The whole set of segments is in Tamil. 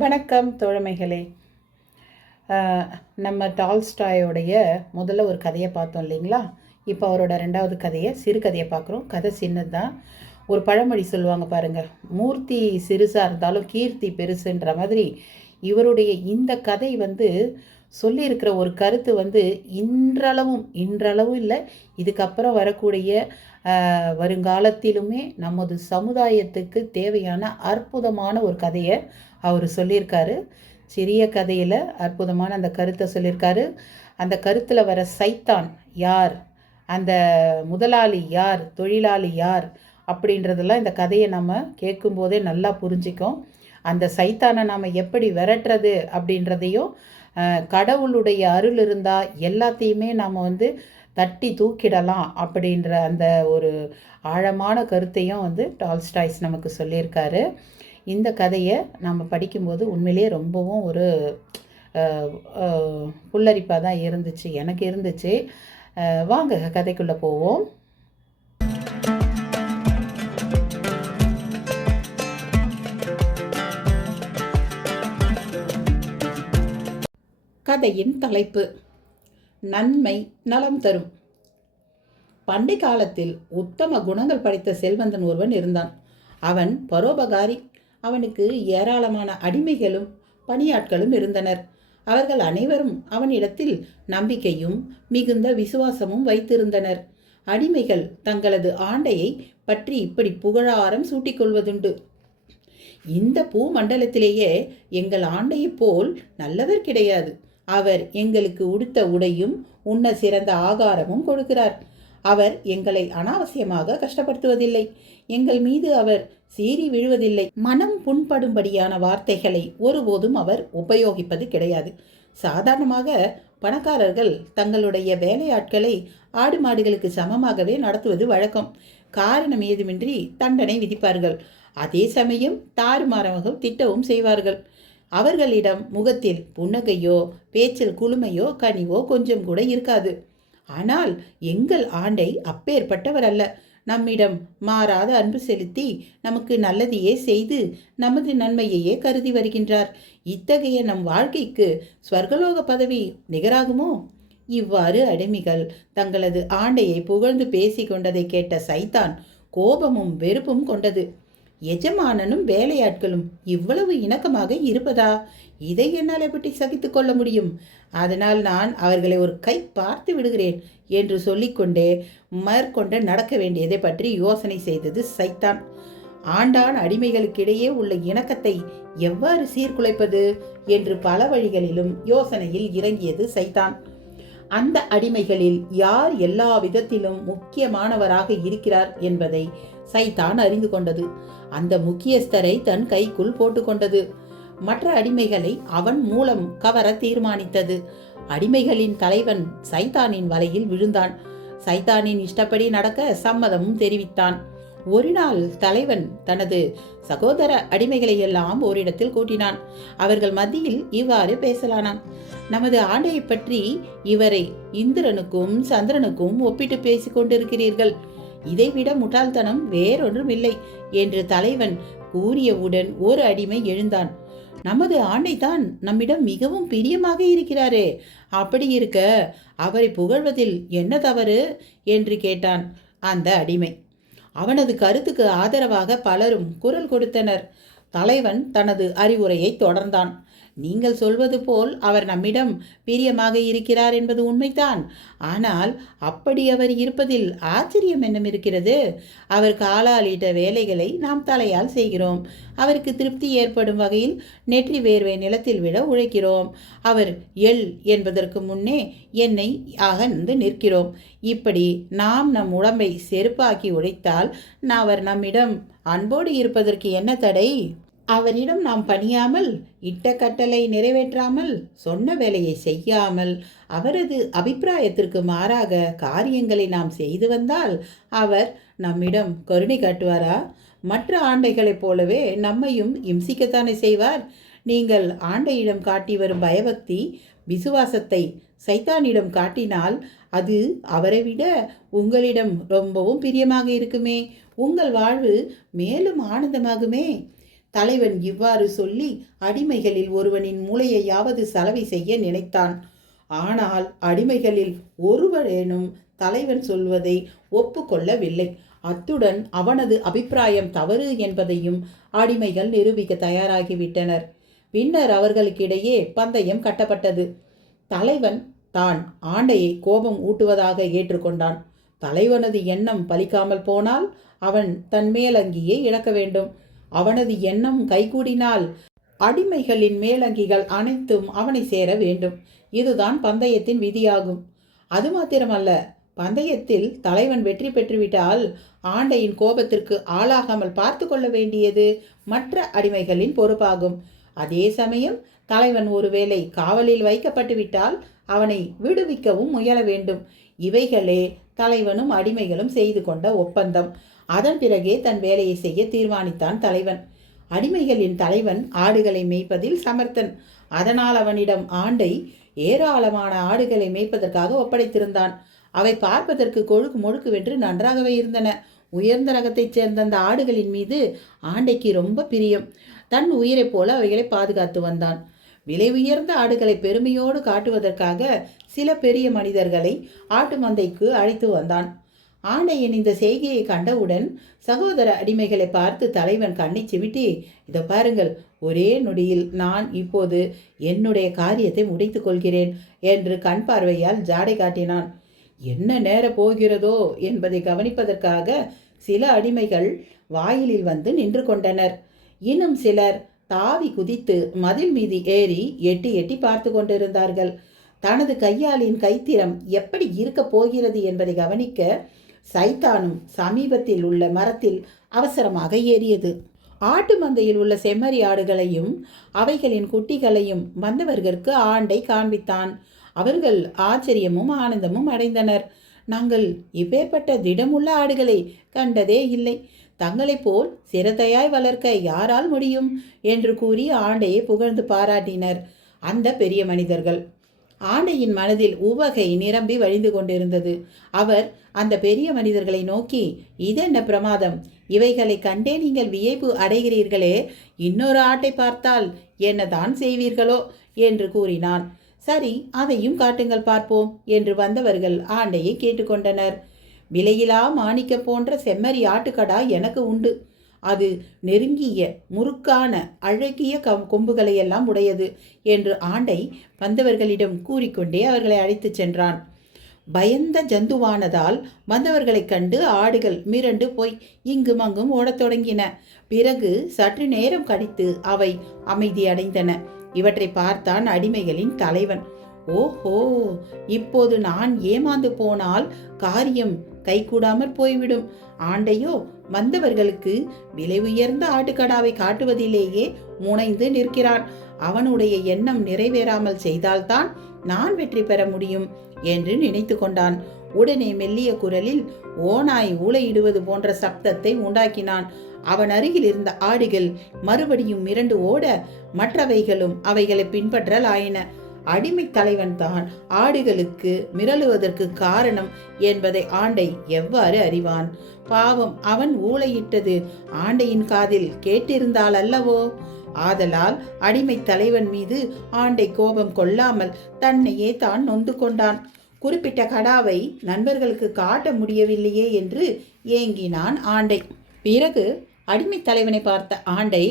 வணக்கம் தோழமைகளே. நம்ம டால்ஸ்டாயோடைய முதல்ல ஒரு கதையை பார்த்தோம் இல்லைங்களா? இப்போ அவரோட ரெண்டாவது கதையை சிறுகதையை பார்க்குறோம். கதை சின்னது தான். ஒரு பழமொழி சொல்லுவாங்க பாருங்கள், மூர்த்தி சிறுசாக இருந்தாலும் கீர்த்தி பெருசுன்ற மாதிரி இவருடைய இந்த கதை சொல்லியிருக்கிற ஒரு கருத்து இன்றளவும் இல்லை, இதுக்கப்புறம் வரக்கூடிய வருங்காலத்திலுமே நமது சமுதாயத்துக்கு தேவையான அற்புதமான ஒரு கதையை அவர் சொல்லியிருக்காரு. சிறிய கதையில் அற்புதமான அந்த கருத்தை சொல்லியிருக்காரு. அந்த கருத்தில் வர சைத்தான் யார், அந்த முதலாளி யார், தொழிலாளி யார் அப்படின்றதெல்லாம் இந்த கதையை நம்ம கேட்கும்போதே நல்லா புரிஞ்சிக்கும். அந்த சைத்தானை நாம் எப்படி விரட்டுறது அப்படின்றதையும், கடவுளுடைய அருள் இருந்தால் எல்லாத்தையுமே நாம் தட்டி தூக்கிடலாம் அப்படின்ற அந்த ஒரு ஆழமான கருத்தையும் டால்ஸ்டாய்ஸ் நமக்கு சொல்லியிருக்காரு. இந்த கதையை நம்ம படிக்கும்போது உண்மையிலேயே ரொம்பவும் ஒரு புல்லரிப்பாக தான் இருந்துச்சு, எனக்கு இருந்துச்சு. வாங்க கதைக்குள்ளே போவோம். கதையின் தலைப்பு நன்மை நலம் தரும். பண்டை காலத்தில் உத்தம குணங்கள் படைத்த செல்வந்தன் ஒருவன் இருந்தான். அவன் பரோபகாரி. அவனுக்கு ஏராளமான அடிமைகளும் பணியாட்களும் இருந்தனர். அவர்கள் அனைவரும் அவனிடத்தில் நம்பிக்கையும் மிகுந்த விசுவாசமும் வைத்திருந்தனர். அடிமைகள் தங்களது ஆண்டையை பற்றி இப்படி புகழாரம் சூட்டிக்கொள்வதுண்டு: இந்த பூமண்டலத்திலேயே எங்கள் ஆண்டையைப் போல் நல்லவர் கிடையாது. அவர் எங்களுக்கு உடுத்த உடையும் உண்ண சிறந்த ஆகாரமும் கொடுக்கிறார். அவர் எங்களை அனாவசியமாக கஷ்டப்படுத்துவதில்லை. எங்கள் மீது அவர் சீறி விழுவதில்லை. மனம் புண்படும்படியான வார்த்தைகளை ஒருபோதும் அவர் உபயோகிப்பது கிடையாது. சாதாரணமாக பணக்காரர்கள் தங்களுடைய வேலையாட்களை ஆடு மாடுகளுக்கு சமமாகவே நடத்துவது வழக்கம். காரணம் ஏதுமின்றி தண்டனை விதிப்பார்கள். அதே சமயம் தாறுமாறாக திட்டவும் செய்வார்கள். அவர்களிடம் முகத்தில் புன்னகையோ பேச்சில் குளுமையோ கனிவோ கொஞ்சம் கூட இருக்காது. ஆனால் எங்கள் ஆண்டை அப்பேற்பட்டவர் அல்ல. நம்மிடம் மாறாத அன்பு செலுத்தி நமக்கு நல்லதையே செய்து நமது நன்மையையே கருதி வருகின்றார். இத்தகைய நம் வாழ்க்கைக்கு ஸ்வர்கலோக பதவி நிகராகுமோ? இவ்வாறு அடிமைகள் தங்களது ஆண்டையை புகழ்ந்து பேசி கொண்டதை கேட்ட சைத்தான் கோபமும் வெறுப்பும் கொண்டது. எஜமானனும் வேலையாட்களும் இவ்வளவு இணக்கமாக இருப்பதா? இதை என்னால் எப்படி சகித்து கொள்ள முடியும்? அதனால் நான் அவர்களை ஒரு கை பார்த்து விடுகிறேன் என்று சொல்லிக்கொண்டே மேற்கொண்டு நடக்க வேண்டியதை பற்றி யோசனை செய்தது சைத்தான். ஆண்டான் அடிமைகளுக்கிடையே உள்ள இணக்கத்தை எவ்வாறு சீர்குலைப்பது என்று பல வழிகளிலும் யோசனையில் இறங்கியது சைத்தான். அந்த அடிமைகளில் யார் எல்லா விதத்திலும் முக்கியமானவராக இருக்கிறார் என்பதை சைத்தான் அறிந்து கொண்டது. அந்த முக்கியஸ்தரை தன் கைக்குள் போட்டுக்கொண்டது. மற்ற அடிமைகளை அவன் மூலம் கவர தீர்மானித்தது. அடிமைகளின் தலைவன் சைத்தானின் வலையில் விழுந்தான். சைத்தானின் இஷ்டப்படி நடக்க சம்மதமும் தெரிவித்தான். ஒரு நாள் தலைவன் தனது சகோதர அடிமைகளை எல்லாம் ஓரிடத்தில் கூட்டினான். அவர்கள் மத்தியில் இவ்வாறு பேசலானான்: நமது ஆண்டையை பற்றி இவரை இந்திரனுக்கும் சந்திரனுக்கும் ஒப்பிட்டு பேசிக் கொண்டிருக்கிறீர்கள். இதைவிட முட்டாள்தனம் வேறொன்றும் இல்லை என்று தலைவன் கூறியவுடன் ஒரு அடிமை எழுந்தான்: நமது ஆண்டைதான் நம்மிடம் மிகவும் பிரியமாக இருக்கிறாரே, அப்படி இருக்க அவரை புகழ்வதில் என்ன தவறு என்று கேட்டான் அந்த அடிமை. அவனது கருத்துக்கு ஆதரவாக பலரும் குரல் கொடுத்தனர். தலைவன் தனது அறிவுரையை தொடர்ந்தான்: நீங்கள் சொல்வது போல் அவர் நம்மிடம் பிரியமாக இருக்கிறார் என்பது உண்மைதான். ஆனால் அப்படி அவர் இருப்பதில் ஆச்சரியம் என்னம் இருக்கிறது? அவர் காலால் இட்ட வேலைகளை நாம் தலையால் செய்கிறோம். அவருக்கு திருப்தி ஏற்படும் வகையில் நெற்றி வேர்வை நிலத்தில் விட உழைக்கிறோம். அவர் எள் என்பதற்கு முன்னே எண்ணெய் அகன்று நிற்கிறோம். இப்படி நாம் நம் உடம்பை செருப்பாக்கி உழைத்தால் அவர் நம்மிடம் அன்போடு இருப்பதற்கு என்ன தடை? அவரிடம் நாம் பணியாமல், இட்ட கட்டளை நிறைவேற்றாமல், சொன்ன வேலையை செய்யாமல், அவரது அபிப்பிராயத்திற்கு மாறாக காரியங்களை நாம் செய்து வந்தால் அவர் நம்மிடம் கருணை காட்டுவாரா? மற்ற ஆண்டைகளைப் போலவே நம்மையும் இம்சிக்கத்தானே செய்வார். நீங்கள் ஆண்டையிடம் காட்டி வரும் பயபக்தி விசுவாசத்தை சைத்தானிடம் காட்டினால் அது அவரை விட உங்களிடம் ரொம்பவும் பிரியமாக இருக்குமே. உங்கள் வாழ்வு மேலும் ஆனந்தமாகுமே. தலைவன் இவ்வாறு சொல்லி அடிமைகளில் ஒருவனின் மூளையையாவது சலவை செய்ய நினைத்தான். ஆனால் அடிமைகளில் ஒருவரேனும் தலைவன் சொல்வதை ஒப்புக்கொள்ளவில்லை. அத்துடன் அவனது அபிப்பிராயம் தவறு என்பதையும் அடிமைகள் நிரூபிக்க தயாராகிவிட்டனர். பின்னர் அவர்களுக்கிடையே பந்தயம் கட்டப்பட்டது. தலைவன் தான் ஆண்டையை கோபம் ஊட்டுவதாக ஏற்றுக்கொண்டான். தலைவனது எண்ணம் பலிக்காமல் போனால் அவன் தன் மேலங்கியை இழக்க வேண்டும். அவனது எண்ணம் கைகூடினால் அடிமைகளின் மேலங்கிகள் அனைத்தும் அவனை சேர வேண்டும். இதுதான் பந்தயத்தின் விதியாகும். அது மாத்திரமல்ல, பந்தயத்தில் தலைவன் வெற்றி பெற்றுவிட்டால் ஆண்டையின் கோபத்திற்கு ஆளாகாமல் பார்த்து கொள்ள வேண்டியது மற்ற அடிமைகளின் பொறுப்பாகும். அதே சமயம் தலைவன் ஒருவேளை காவலில் வைக்கப்பட்டு விட்டால் அவனை விடுவிக்கவும் முயல வேண்டும். இவைகளே தலைவனும் அடிமைகளும் செய்து கொண்ட ஒப்பந்தம். அதன் பிறகே தன் வேலையை செய்ய தீர்மானித்தான் தலைவன். அடிமைகளின் தலைவன் ஆடுகளை மேய்ப்பதில் சமர்த்தன். அதனால் அவனிடம் ஆண்டை ஏராளமான ஆடுகளை மேய்ப்பதற்காக ஒப்படைத்திருந்தான். அவை பார்ப்பதற்கு கொழுக்கு முழுக்குவென்று நன்றாகவே இருந்தன. உயர்ந்த ரகத்தைச் சேர்ந்த அந்த ஆடுகளின் மீது ஆண்டைக்கு ரொம்ப பிரியம். தன் உயிரைப் போல அவைகளை பாதுகாத்து வந்தான். விலை உயர்ந்த ஆடுகளை பெருமையோடு காட்டுவதற்காக சில பெரிய மனிதர்களை ஆட்டு மந்தைக்கு அழைத்து வந்தான். ஆண்டையின் இந்த செய்கையை கண்டவுடன் சகோதர அடிமைகளை பார்த்து தலைவன் கண்ணை சிமிட்டி, இதோ பாருங்கள், ஒரே நொடியில் நான் இப்போது என்னுடைய காரியத்தை முடித்துக் கொள்கிறேன் என்று கண் பார்வையால் ஜாடை காட்டினான். என்ன நேர போகிறதோ என்பதை கவனிப்பதற்காக சில அடிமைகள் வாயிலில் வந்து நின்று கொண்டனர். இன்னும் சிலர் தாவி குதித்து மதில் மீது ஏறி எட்டி எட்டி பார்த்து கொண்டிருந்தார்கள். தனது கையாளின் கைத்திறம் எப்படி இருக்கப் போகிறது என்பதை கவனிக்க சைத்தானும் சமீபத்தில் உள்ள மரத்தில் அவசரமாக ஏறியது. ஆட்டு மந்தையில் உள்ள செம்மறி ஆடுகளையும் அவைகளின் குட்டிகளையும் வந்தவர்களுக்கு ஆண்டை காண்பித்தான். அவர்கள் ஆச்சரியமும் ஆனந்தமும் அடைந்தனர். நாங்கள் இப்பேற்பட்ட திடமுள்ள ஆடுகளை கண்டதே இல்லை. தங்களைப் போல் சிரத்தையாய் வளர்க்க யாரால் முடியும் என்று கூறி ஆண்டையை புகழ்ந்து பாராட்டினர் அந்த பெரிய மனிதர்கள். ஆண்டையின் மனதில் உவகை நிரம்பி வழிந்து கொண்டிருந்தது. அவர் அந்த பெரிய மனிதர்களை நோக்கி, இதென்ன பிரமாதம், இவைகளை கண்டே நீங்கள் வியப்பு அடைகிறீர்களே, இன்னொரு ஆட்டை பார்த்தால் என்னதான் செய்வீர்களோ என்று கூறினான். சரி, அதையும் காட்டுங்கள் பார்ப்போம் என்று வந்தவர்கள் ஆண்டையை கேட்டுக்கொண்டனர். விலையிலா மாணிக்க போன்ற செம்மறி ஆட்டுக்கடா எனக்கு உண்டு. அது நெருங்கிய முறுக்கான அழகிய கொம்புகளையெல்லாம் உடையது என்று ஆண்டை வந்தவர்களிடம் கூறிக்கொண்டே அவர்களை அழைத்து சென்றான். பயந்த ஜந்துவானதால் வந்தவர்களைக் கண்டு ஆடுகள் மிரண்டு போய் இங்கும் அங்கும் ஓடத் தொடங்கின. பிறகு சற்று நேரம் கழித்து அவை அமைதியடைந்தன. இவற்றை பார்த்தான் அடிமைகளின் தலைவன். ஓஹோ, இப்போது நான் ஏமாந்து போனால் காரியம் கைகூடாமற் போய்விடும். ஆண்டையோ வந்தவர்களுக்கு விலை உயர்ந்த ஆட்டுக்கடாவை காட்டுவதிலேயே முனைந்து நிற்கிறான். அவனுடைய எண்ணம் நிறைவேறாமல் செய்தால்தான் நான் வெற்றி பெற முடியும் என்று நினைத்து கொண்டான். உடனே மெல்லிய குரலில் ஓநாய் ஊளையிடுவது போன்ற சப்தத்தை உண்டாக்கினான். அவன் அருகில் இருந்த ஆடுகள் மறுபடியும் மிரண்டு ஓட மற்றவைகளும் அவைகளை பின்பற்றலாயின. அடிமை தலைவன் தான் ஆடுகளுக்கு மிரளுவதற்கு காரணம் என்பதை ஆண்டை எவ்வாறு அறிவான்? பாவம், அவன் ஊளையிட்டது ஆண்டையின் காதில் கேட்டிருந்தால் அல்லவோ? ஆதலால் அடிமை தலைவன் மீது ஆண்டை கோபம் கொள்ளாமல் தன்னையே தான் நொந்து கொண்டான். குறிப்பிட்ட கடாவை நண்பர்களுக்கு காட்ட முடியவில்லையே என்று ஏங்கினான் ஆண்டை. பிறகு அடிமை தலைவனை பார்த்த ஆண்டை,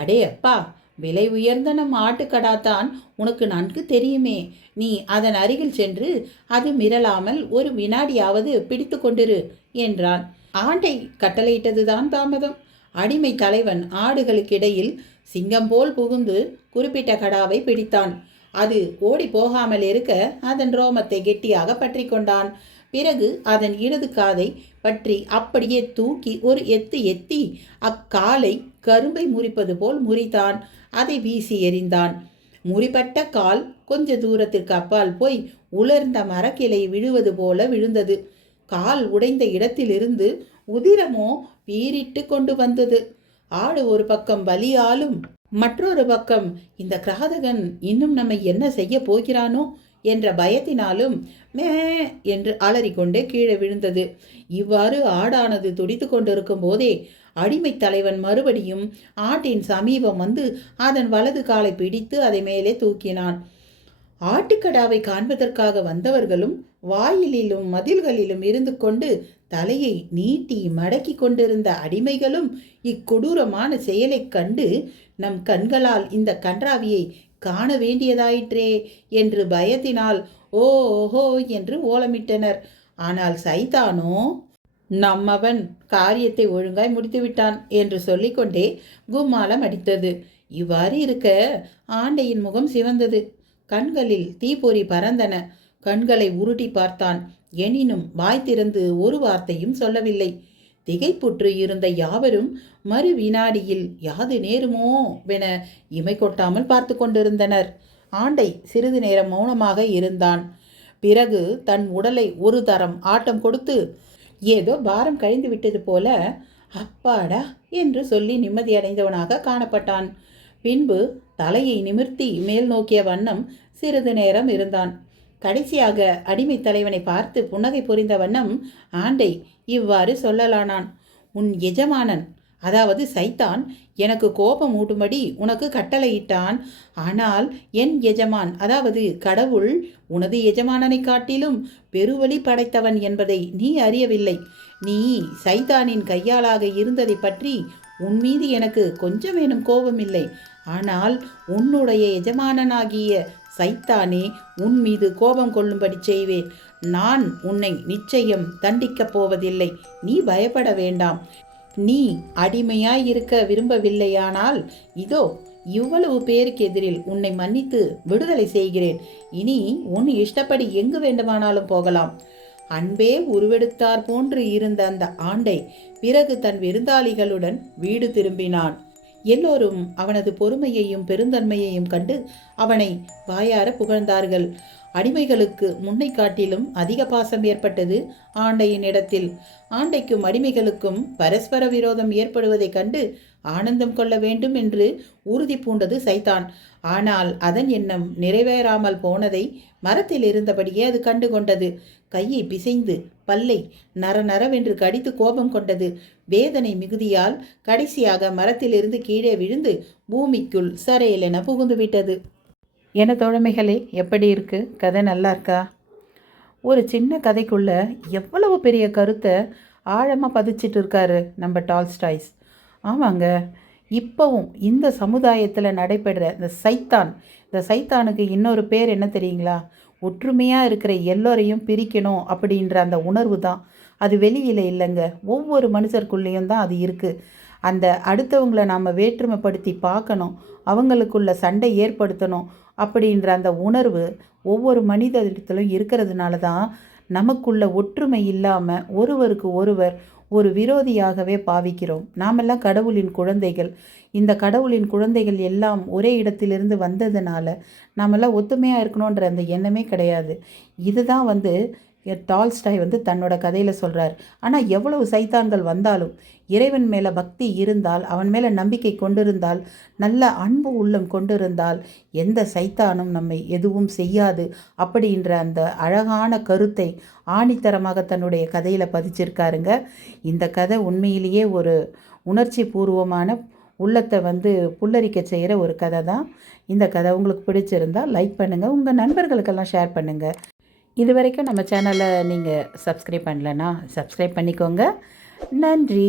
அடே அப்பா, விலை உயர்ந்த நம் ஆட்டுக்கடாத்தான் உனக்கு நன்கு தெரியுமே. நீ அதன் அருகில் சென்று அது மிரளாமல் ஒரு வினாடியாவது பிடித்து கொண்டிரு என்றான். ஆண்டை கட்டளையிட்டதுதான் தாமதம். அடிமை தலைவன் ஆடுகளுக்கிடையில் சிங்கம் போல் புகுந்து குறிப்பிட்ட கடாவை பிடித்தான். அது ஓடி போகாமல் இருக்க அதன் ரோமத்தை கெட்டியாக பற்றி கொண்டான். பிறகு அதன் இடது காதை பற்றி அப்படியே தூக்கி ஒரு எத்தி அக்காலை கரும்பை முறிப்பது போல் முறித்தான். அதை வீசி எறிந்தான். முறிப்பட்ட கால் கொஞ்ச தூரத்திற்கு அப்பால் போய் உலர்ந்த மரக்கிளை விழுவது போல விழுந்தது. கால் உடைந்த இடத்திலிருந்து உதிரமோ பீரிட்டு கொண்டு வந்தது. ஆடு ஒரு பக்கம் வலியாலும் மற்றொரு பக்கம் இந்த கிராதகன் இன்னும் நம்மை என்ன செய்ய போகிறானோ என்ற பயத்தினாலும் மே என்று அலறிக்கொண்டே கீழே விழுந்தது. இவ்வாறு ஆடானது துடித்து கொண்டிருக்கும் போதே அடிமை தலைவன் மறுபடியும் ஆட்டின் சமீபம் வந்து அதன் வலது காலை பிடித்து அதை மேலே தூக்கினான். ஆட்டுக்கடாவை காண்பதற்காக வந்தவர்களும் வாயிலிலும் மதில்களிலும் இருந்து கொண்டு தலையை நீட்டி மடக்கி கொண்டிருந்த அடிமைகளும் இக்கொடூரமான செயலைக் கண்டு நம் கண்களால் இந்த கன்றாவியை காண வேண்டியதாயிற்றே என்று பயத்தினால் ஓஹோ என்று ஓலமிட்டனர். ஆனால் சைத்தானோ நம்மவன் காரியத்தை ஒழுங்காய் முடித்துவிட்டான் என்று சொல்லிக்கொண்டே கும்மாளம் அடித்தது. இவ்வாறு இருக்க ஆண்டையின் முகம் சிவந்தது. கண்களில் தீப்பொறி பறந்தன. கண்களை உருட்டி பார்த்தான். எனினும் வாய் திறந்து ஒரு வார்த்தையும் சொல்லவில்லை. திகைப்புற்று இருந்த யாவரும் மறு வினாடியில் யாது நேருமோ வென இமை கொட்டாமல் பார்த்து கொண்டிருந்தனர். ஆண்டை சிறிது நேரம் மௌனமாக இருந்தான். பிறகு தன் உடலை ஒரு தரம் ஆட்டம் கொடுத்து ஏதோ பாரம் கழிந்து விட்டது போல அப்பாடா என்று சொல்லி நிம்மதியடைந்தவனாக காணப்பட்டான். பின்பு தலையை நிமிர்த்தி மேல் நோக்கிய வண்ணம் சிறிது நேரம் இருந்தான். கடைசியாக அடிமை தலைவனை பார்த்து புன்னகை புரிந்த வண்ணம் ஆண்டை இவ்வாறு சொல்லலானான். உன் எஜமானன், அதாவது சைத்தான், எனக்கு கோபம் ஊட்டும்படி உனக்கு கட்டளையிட்டான். ஆனால் என் எஜமான், அதாவது கடவுள், உனது எஜமானனை காட்டிலும் பெருவழி படைத்தவன் என்பதை நீ அறியவில்லை. நீ சைத்தானின் கையாளாக இருந்ததை பற்றி உன் மீது எனக்கு கொஞ்சமேனும் கோபமில்லை. ஆனால் உன்னுடைய எஜமானனாகிய சைத்தானே உன் மீது கோபம் கொள்ளும்படி செய்வேன். நான் உன்னை நிச்சயம் தண்டிக்கப் போவதில்லை. நீ பயப்பட வேண்டாம். நீ அடிமையாய் இருக்க விரும்பவில்லையானால் இதோ இவ்வளவு பேருக்கு எதிரில் உன்னை மன்னித்து விடுதலை செய்கிறேன். இனி உன் இஷ்டப்படி எங்கு வேண்டுமானாலும் போகலாம். அன்பே உருவெடுத்தார் போன்று இருந்த அந்த ஆண்டை பிறகு தன் விருந்தாளிகளுடன் வீடு திரும்பினான். எல்லோரும் அவனது பொறுமையையும் பெருந்தன்மையையும் கண்டு அவனை வாயார புகழ்ந்தார்கள். அடிமைகளுக்கு முன்னை காட்டிலும் அதிக பாசம் ஏற்பட்டது ஆண்டையின் இடத்தில். ஆண்டைக்கும் அடிமைகளுக்கும் பரஸ்பர விரோதம் ஏற்படுவதைக் கண்டு ஆனந்தம் கொள்ள வேண்டும் என்று உறுதி பூண்டது சைத்தான். ஆனால் அதன் எண்ணம் நிறைவேறாமல் போனதை மரத்தில் இருந்தபடியே அது கண்டு கொண்டது. கையை பிசைந்து பல்லை நரநரவென்று கடித்து கோபம் கொண்டது. வேதனை மிகுதியால் கடைசியாக மரத்திலிருந்து கீழே விழுந்து பூமிக்குள் சரையலென புகுந்து விட்டது. என தோழமைகளே, எப்படி இருக்கு கதை? நல்லா இருக்கா? ஒரு சின்ன கதைக்குள்ள எவ்வளவு பெரிய கருத்தை ஆழமாக பதிச்சிட்டு இருக்காரு நம்ம டால்ஸ்டாய்ஸ். ஆமாங்க, இப்போவும் இந்த சமுதாயத்தில் நடைபெறுற இந்த சைத்தானுக்கு இன்னொரு பேர் என்ன தெரியுங்களா? ஒற்றுமையாக இருக்கிற எல்லோரையும் பிரிக்கணும் அப்படின்ற அந்த உணர்வு தான். அது வெளியில் இல்லைங்க, ஒவ்வொரு மனுஷருக்குள்ளேயும் தான் அது இருக்குது. அந்த அடுத்தவங்களை நாம் வேற்றுமைப்படுத்தி பார்க்கணும், அவங்களுக்குள்ள சண்டை ஏற்படுத்தணும் அப்படின்ற அந்த உணர்வு ஒவ்வொரு மனிதத்திலும் இருக்கிறதுனால தான் நமக்குள்ள ஒற்றுமை இல்லாமல் ஒருவருக்கு ஒருவர் ஒரு விரோதியாகவே பாவிக்கிறோம். நாமெல்லாம் கடவுளின் குழந்தைகள். இந்த கடவுளின் குழந்தைகள் எல்லாம் ஒரே இடத்திலிருந்து வந்ததுனால நாமெல்லாம் ஒத்துமையாக இருக்கணுன்ற அந்த எண்ணமே கிடையாது. இதுதான் டால்ஸ்டாய் தன்னோட கதையில் சொல்கிறார். ஆனால் எவ்வளவு சைத்தான்கள் வந்தாலும் இறைவன் மேலே பக்தி இருந்தால், அவன் மேலே நம்பிக்கை கொண்டிருந்தால், நல்ல அன்பு உள்ளம் கொண்டிருந்தால் எந்த சைத்தானும் நம்மை எதுவும் செய்யாது அப்படின்ற அந்த அழகான கருத்தை ஆணித்தரமாக தன்னுடைய கதையில் பதிச்சிருக்காருங்க. இந்த கதை உண்மையிலேயே ஒரு உணர்ச்சி பூர்வமான உள்ளத்தை புல்லரிக்க செய்கிற ஒரு கதை தான். இந்த கதை உங்களுக்கு பிடிச்சிருந்தால் லைக் பண்ணுங்கள், உங்கள் நண்பர்களுக்கெல்லாம் ஷேர் பண்ணுங்கள். இது வரைக்கும் நம்ம சேனலை நீங்கள் சப்ஸ்கிரைப் பண்ணலைன்னா சப்ஸ்கிரைப் பண்ணிக்கோங்க. நன்றி.